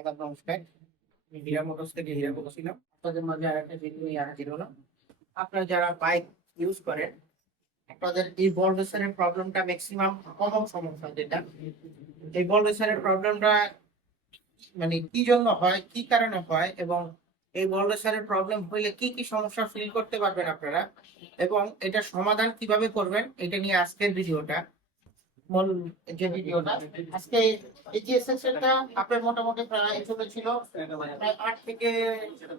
আদাব নমস্কার। আমি হীরা মোটরস থেকে হীরা বলছিলাম। আপনাদের মাঝে আর একটা ভিডিও নিয়ে হাজির হলাম। আপনারা যারা বাইক ইউজ করেন, আপনাদের এই বল রেসারের প্রবলেমটা ম্যাক্সিমাম কমন সমস্যা, যেটা এই বল রেসারের প্রবলেমটা মানে কি জন্য হয়, কি কারণে হয়, এবং এই বল রেসারের প্রবলেম হইলে কি কি সমস্যা ফিল করতে পারবেন আপনারা, এবং এটা সমাধান কিভাবে করবেন, এটা নিয়ে আজকের ভিডিওটা। মূল যে ভিডিওটা আজকে, এই যে সেকশনটা আপনার মোটামুটি প্রায় চলেছিল প্রায় 8 থেকে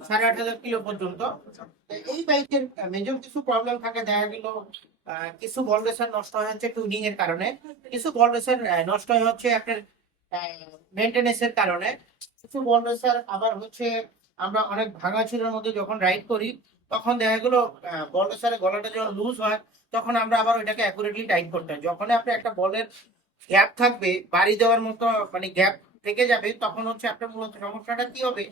8.5 হাজার কিলো পর্যন্ত। তো এই বাইকের মেজর কিছু প্রবলেম থাকে, দেখা গেল কিছু বল রেসার নষ্ট হয়ে যাচ্ছে টুনিং এর কারণে, কিছু বল রেসার নষ্ট হয়ে হচ্ছে আপনার মেনটেনেন্স এর কারণে, কিছু বল রেসার আবার হচ্ছে আমরা অনেক ভাঙাচুরার মধ্যে যখন রাইড করি তখন দেখা গেলো বল রেসারের গলাটা যখন লুজ হয় তখন আমরা আবার ওইটাকে অ্যাকুরেটলি টাইট করতে হয়। যখন আপনি একটা বলের গ্যাপ থাকবে, বাড়ি দেওয়ার মতো মানে গ্যাপ থেকে যাবে, তখন হচ্ছে আপনার মূলত সমস্যাটা কি হবে,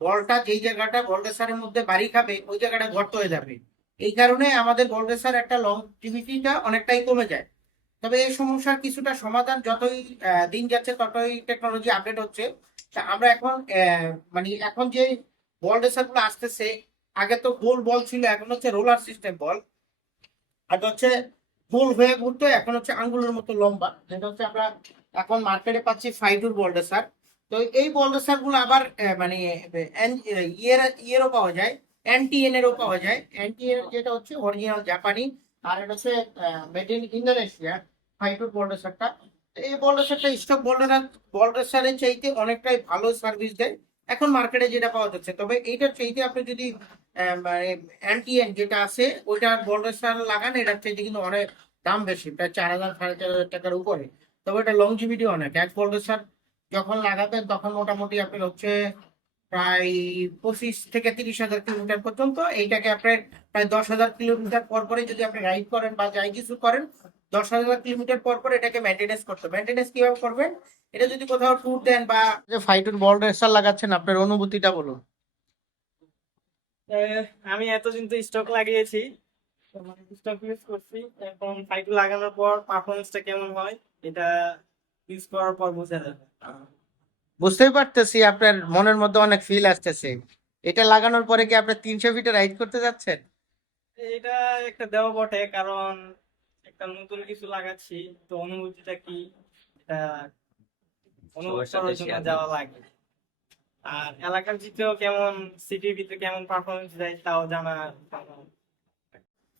বলটা যেই জায়গাটা বল রেসারের মধ্যে বাড়ি খাবে ওই জায়গাটা গর্ত হয়ে যাবে। এই কারণে আমাদের বল রেসার একটা লংজিভিটিটা অনেকটাই কমে যায়। তবে এই সমস্যার কিছুটা সমাধান, যতই দিন যাচ্ছে ততই টেকনোলজি আপডেট হচ্ছে। তা আমরা এখন মানে এখন যে বল রেসার গুলো আসতেছে, আগে তো গোল বল ছিল, এখন হচ্ছে রোলার সিস্টেম বল। আর হচ্ছে গোল হয়ে ঘুরতো, এখন হচ্ছে আঙ্গুলের মতো লম্বা, যেটা হচ্ছে আমরা এখন মার্কেটে পাচ্ছি ফাইডুর বল রেসার। তো এই বল রেসার গুলো আবার মানে ইয়েরও পাওয়া যায়, এনটিএন এরও পাওয়া যায়। এনটিএন যেটা হচ্ছে অরিজিনাল জাপানি, আর এটা হচ্ছে মেড ইন ইন্দোনেশিয়া ফাইডুর বল রেসারটা। এই বল রেসারটা স্টক বল রেসারের চাইতে অনেকটাই ভালো সার্ভিস দেয় এখন মার্কেটে যেটা পাওয়া যাচ্ছে। তবে এইটার চাইতে আপনি যদি মানে এনটিএন যেটা আছে ওইটার বল রেসার লাগান, এটার চাইতে কিন্তু অনেক দাম বেশি, প্রায় 4,000 সাড়ে 4,000 টাকার উপরে। তবে এটা লংজিভিটি অনেক, এক বল রেসার যখন লাগাবেন তখন মোটামুটি আপনার হচ্ছে প্রায় 25 থেকে 30 হাজার কিলোমিটার পর্যন্ত। এইটাকে আপনার প্রায় 10,000 কিলোমিটার পর পরে যদি আপনি রাইড করেন বা যাই কিছু করেন, 10,000 কিলোমিটার পর পর এটাকে মেনটেনেন্স কিভাবে করবেন, এটা যদি কোথাও ট্যুর দেন বা যে ফাইটুর বল রেসার লাগাচ্ছেন, আপনার অনুভূতিটা বলুন। আমি এতদিন তো স্টক লাগিয়েছি, তো মানে স্টক ইউজ করছি। এখন ফাইভ লাগানোর পর পারফরমেন্সটা কেমন হয় এটা ইউজ করার পর বোঝা যাবে। বুঝতেই পারতেছি আপনার মনের মধ্যে অনেক ফিল আসতেছে। এটা লাগানোর পরে কি আপনি 300 ফিটে রাইড করতে যাচ্ছেন? এটা একটা দেওয়া বটে, কারণ একটা নতুন কিছু লাগাচ্ছি, তো অনুভূতিটা কি এটা অনুভব করার জন্য যাওয়া লাগে। আর এলাকার ভিতরেও কেমন, সিটির ভিতরে কেমন পারফরমেন্স দেয় তাও জানা ভালো।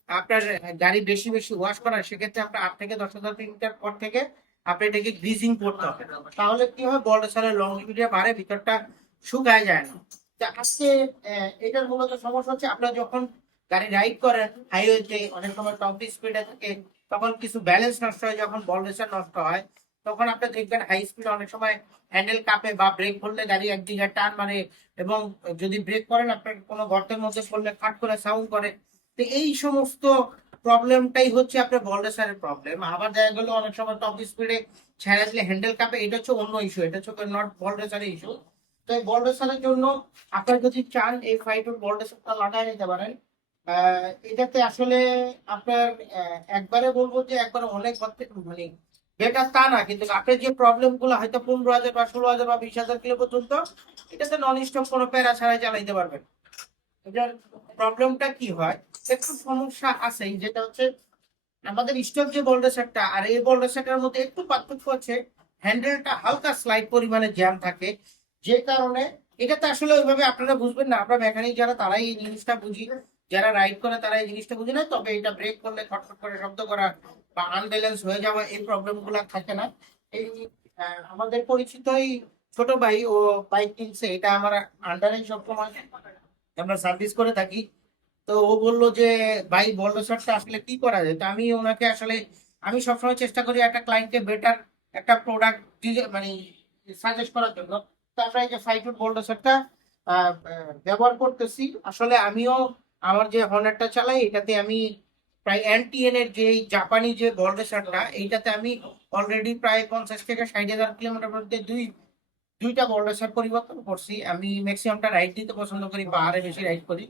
আপনার গাড়ি বেশি বেশি ওয়াশ করার, সেক্ষেত্রে আপনার 8 থেকে 10,000 কিলোমিটার পর থেকে আপনি এটাকে গ্রিজিং করতে হবে। তাহলে কি হয়, বল রেসারের লংজিভিটি বাড়ে, ভিতরটা শুকায় যায় না। তা আজকে এটার মূলত সমস্যা হচ্ছে, আপনার যখন গাড়ি রাইড করেন হাইওয়েতে, অনেক সময় টপ স্পিডে থাকে, তখন কিছু ব্যালেন্স নষ্ট হয়। যখন বল রেসার নষ্ট হয় তখন আপনি দেখবেন হাই স্পিডে অনেক সময় হ্যান্ডেল কাপে বা ব্রেক ধরলে গাড়ি একদিকে টান মারে, এবং যদি ব্রেক করেন আপনার কোনো গর্তের মধ্যে পড়লে ফাট করে সাউন্ড করে। তো এই সমস্ত প্রবলেমটাই হচ্ছে আপনার বল রেসারের প্রবলেম। আবার দেখা গেলো অনেক সময় টপ স্পিডে ছেড়ে দিলে হ্যান্ডেল কাপে, এটা হচ্ছে অন্য ইস্যু, এটা হচ্ছে নট বল রেসারের ইস্যু। তো এই বল রেসারের জন্য আপনার যদি চান এই ফাইটুর বল রেসারটা লাগাই নিতে পারেন। এটাতে আসলে আপনার একবারে বলবো যে একবারে অনেক মানে বেটার তা না, কিন্তু আপনার যে প্রবলেম গুলো হয়তো 15,000 বা 16,000 বা 20,000 কিলো পর্যন্ত, এটাতে নন স্টপ কোনো প্যারা ছাড়াই চালাইতে পারবেন। এটার প্রবলেমটা কি হয়, একটু সমস্যা আছে, যেটা হচ্ছে আমাদের স্টক যে বল রেসারটা আর এই বল রেসারটার মধ্যে একটু পার্থক্য আছে, হ্যান্ডেলটা হালকা স্লাইড পরিমাণে জ্যাম থাকে, যে কারণে এটাতে আসলে ওইভাবে আপনারা বুঝবেন না, আমরা মেকানিক যারা তারাই এই জিনিসটা বুঝি, যারা রাইড করে তারা এই জিনিসটা বুঝে না। তবে এটা ব্রেক করলে খটখট করে শব্দ করা বা আনব্যালেন্স হয়ে যাওয়া, এই প্রবলেম গুলা থাকে না। এই আমাদের পরিচিতই ছোট ভাই, ও বাইক কিনছে, এটা আমার আন্ডারে সবসময় আমরা সার্ভিস করে থাকি। তো ও বললো যে ভাই বললো স্যারটা আসলে কি করা যায়। তো আমি ওনাকে আসলে, আমি সবসময় চেষ্টা করি একটা ক্লায়েন্টকে বেটার একটা প্রোডাক্ট মানে সাজেস্ট করার জন্য। তো আমরা এই যে 5 ফুট বললো স্যারটা ব্যবহার করতেছি। আসলে আমিও আমার যে হর্নেটটা চালাই, এটাতে আমি প্রায় এনটিএন এর যে জাপানি যে বল রেসারটা, এইটাতে আমি অলরেডি প্রায় 50 থেকে 60 হাজার কিলোমিটার মধ্যে দুইটা বল রেসার পরিবর্তন করছি। আমি ম্যাক্সিমামটা রাইড দিতে পছন্দ করি, পাহাড়ে বেশি রাইড করি।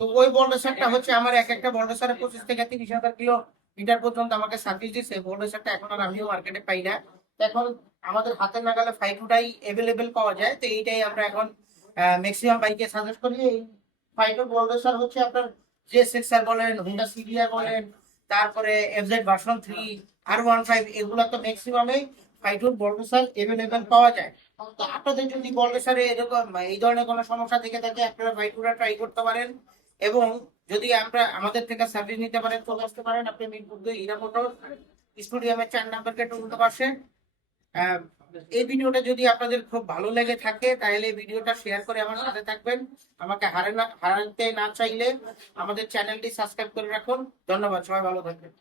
তো ওই বল রেসারটা হচ্ছে আমার এক একটা বল রেসারে 25 থেকে 30 হাজার কিলোমিটার পর্যন্ত আমাকে সার্ভিস দিচ্ছে। বল রেসারটা এখন আর আমিও মার্কেটে পাই না। তো এখন আমাদের হাতের নাগালে ফাইটুটাই অ্যাভেলেবেল পাওয়া যায়, তো এইটাই আমরা এখন ম্যাক্সিমাম বাইকে সাজেস্ট করি। এই ফাইটুর বলডোসার হচ্ছে আপনার জেএসএক্সআর বলেন, হোন্ডা সিবিআর বলেন, তারপরে এফজেড ভার্সন 3, R15, এগুলা তো ম্যাক্সিমামে ফাইটুর বলডোসার অ্যাভেলেবেল পাওয়া যায়। তো আপনাদের যদি বলডোসারে এরকম এই ধরনের কোনো সমস্যা থেকে থাকে, আপনারা ফাইটুরা ট্রাই করতে পারেন। এবং যদি আমরা আমাদের থেকে সার্ভিস নিতে পারেন, চলে আসতে পারেন আপনি মিরপুর 2 হীরা মোটর স্টুডিয়ামের 4 নাম্বার গেটের উল্টো পাশে। আহ, এই ভিডিওটা যদি আপনাদের খুব ভালো লেগে থাকে তাহলে এই ভিডিওটা শেয়ার করে আমার সাথে থাকবেন। আমাকে হারাতে না চাইলে আমাদের চ্যানেলটি সাবস্ক্রাইব করে রাখুন। ধন্যবাদ, সবাই ভালো থাকবেন।